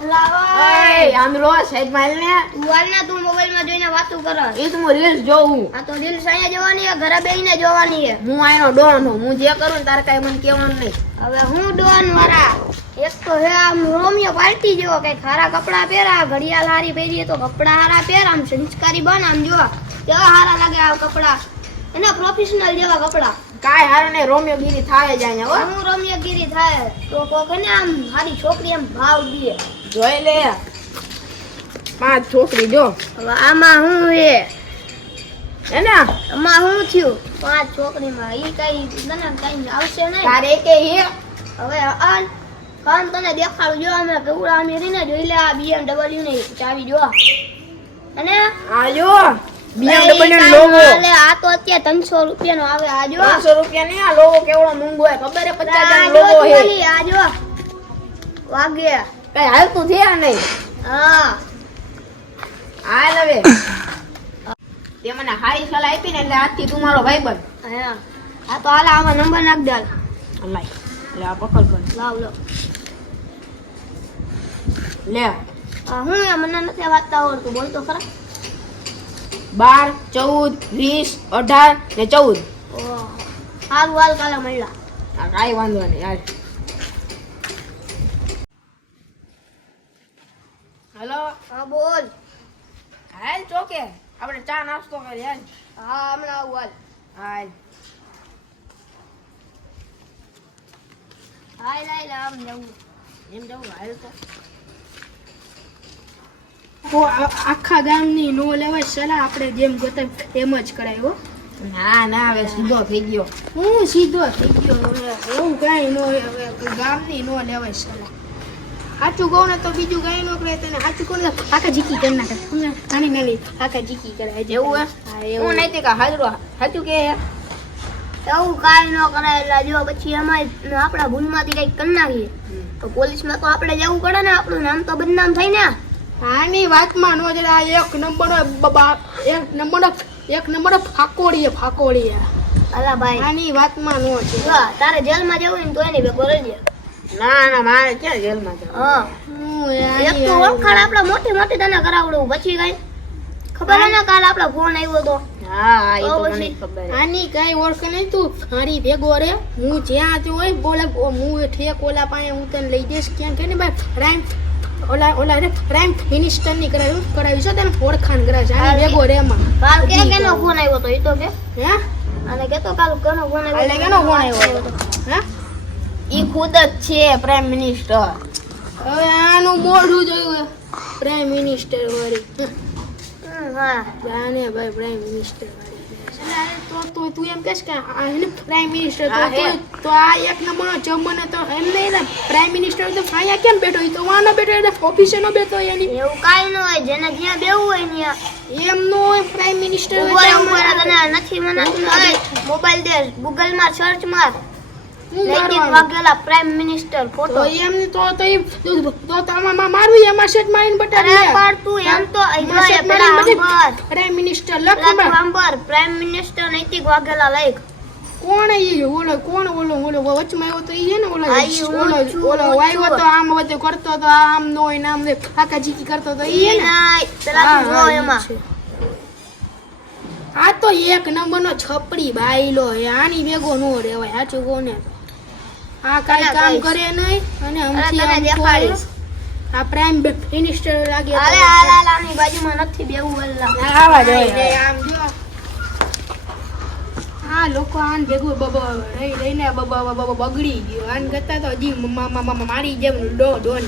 લાવા આમ row side માલ ને વાલના તું મોબાઈલ માં જોઈને વાતો કરો એ તો હું રીલ્સ જોઉં આ તો રીલ્સ અહીંયા જોવાની છે ઘરે બેહીને જોવાની છે હું આનો ડોન હું જે કરું ને તારે કઈ મને કહેવાનું નહીં હવે હું ડોન વાળા એક તો હે આમ રોમિયો પાર્ટી જેવો કઈ ખારા કપડા પહેરા ઘડિયાળ હારી પહેરીએ તો કપડા હારા પહેર આમ સંસ્કારી બન આમ જો કેવા હારા લાગે આ કપડા એના પ્રોફેશનલ જેવા કપડા કાંઈ હારે નહીં રોમિયોગીરી થાય જ અહીંયા હો હું રોમિયોગીરી થાય તો કોક ને આમ હારી છોકરી એમ ભાવ દે જોઈ લે 5 છોકરી જો હવે આમાં હું હે ને આમાં હું થયું 5 છોકરીમાં ઈ કઈ મને કઈ આવશે નહીં તારે કે હે હવે આ કામ તને દેખાડું જો અમે કેવડા અમે રીને જોઈ લે આ BMW ની ચાવી જો અને આ જો BMW નો લોગો લે આ તો અત્યારે 300 રૂપિયાનો આવે આ જો 300 રૂપિયા ની આ લોગો કેવડો મૂંગો હે ખબર હે 50 નો લોગો હે આ જો વાગે કઈ હાલતું થયા નહીં હા હાલ હવે તે મને હારી સલાહ આપી ને એટલે આજથી તું મારો ભાઈબંધ હા આ તો હાલ આમાં નંબર નાખ દે લાય લે આ પકડ કર લાવ લો લે આ હું મને નથી વાંચતા આવડતું બોલ તો ખરા 12 14 20 18 ને 14 ઓ હાલ વાલ કાલે મળ્યા આ કાઈ વાંધો નહીં યાર હેલો હા બોલ હાલ ચોકે આપણે ચા નાસ્તો કરી હાલ હા હમણાં આવું હાલ હાલ હાલ હાલ આમ જવું એમ જવું હાલ ઓ આખા ગામની નો લેવાય સલાહ આપણે જેમ ગોતા એમ જ કરાય હો ના ના હવે સીધો થઈ ગયો હું સીધો થઈ ગયો હવે એવું કાંઈ નો હવે ગામની નો લેવાય સલાહ સાચું કહું ને તો બીજું કાંઈ ન કરે તને સાચું કહું ને આખા જીકી કરી નાખે તમને નાની નાની આખા જીકી કરાય એવું હે હા હું એવું નહીં કે હાજરો સાચું કે એવું કાંઈ ન કરાય એટલે જો પછી અમારે આપણા ભૂલમાંથી કંઈક કરી નાખીએ તો પોલીસમાં તો આપણે જવું પડે ને આપણું નામ તો બદનામ થાય ને આની વાતમાં નો જરા એક નંબર ફાકોડીએ અલા ભાઈ આની વાતમાં નો છે જો તારે જેલમાં જવું હોય ને તો એની ભેગો રહેજે ના ના મારે ક્યાં જેલમાં જવું હા હું એક તો ઓળખાણ આપણે મોટી મોટી તને કરાવડવું પછી કઈ ખબર હે ને કાલ આપણો ફોન આવ્યો તો હા હા એ તો તો મને પછી? ખબર હે. આની કઈ ઓળખ નહીં તું મારી ભેગો રે હું જ્યાં તું હોય બોલે હું ઠેક ઓલા પાસે હું તને લઈ જઈશ ક્યાં કે ને ભાઈ રાઈમ ઓલા રે પ્રાઇમ મિનિસ્ટર ની કરાવી છે તને ઓળખાણ કરાવી છે આની ભેગો રે માં કાલ કેનો ફોન આવ્યો તો એ તો કે હે અને કેતો કાલ કેનો ફોન આવ્યો કાલે કેનો ફોન આવ્યો હતો? હે ઈ ખુદ જ છે પ્રાઇમ મિનિસ્ટર હવે આનું મોઢું જોયું પ્રાઇમ મિનિસ્ટર વાળી હા જાને ભાઈ પ્રાઇમ મિનિસ્ટર વાળી તો તું એમ કહેશ કે આ હે ને પ્રાઇમ મિનિસ્ટર હા, હે. તો આ એક નંબર જમવાને તો એમ નહીં ને પ્રાઇમ મિનિસ્ટર તો અહીંયા કેમ બેઠો ઈ તો વાનો બેઠો એટલે ઓફિસે નો બેઠો એની એવું કાઈ ન હોય જેને જ્યાં બેવું હોય ત્યાં એમ નો હોય પ્રાઇમ મિનિસ્ટર ઉભો રહે, ઉભો રહે, તને નથી મનાતું મોબાઈલ દે ગૂગલ માં સર્ચ માર નૈતિક વાઘેલા પ્રાઇમ મિનિસ્ટર તો ફોટો એમ તો તમામાં મારું એમાં સેટ મારીને બટાડી અરે પણ તું એમ તો એમાં set મારીને આંબર પ્રાઇમ મિનિસ્ટર લખ આંબર પ્રાઇમ મિનિસ્ટર નૈતિક વાઘેલા લખ કોણ ઈ ઓલો વચમાં આવ્યો તો ઈ હે ને આ ઈ હું છું, ઓલો હું આવ્યો છું. તો આમ બધું કરતો તો આમ નો હોય ને આમ ને આકા જીકી કરતો તો ઈ હે ને નાય પેલા તું જો એમાં આ તો એક નંબરનો છપડી બાયલો હે આની ભેગો નો રહેવાય સાચું કહું ને આ કાઈ તને કામ કહીશ. કરે નહીં અને અરે હમથી તને આમ દેખાડીશ આ પ્રાઇમ મિનિસ્ટર લાગે અરે હાલ આની બાજુમાં નથી બેવું વલ્લા આવા જોઈએ આમ જો આ લોકો આન ભેગું રહીને બગડી ગયો આન કરતા તો હજી મારી જેમ ડોન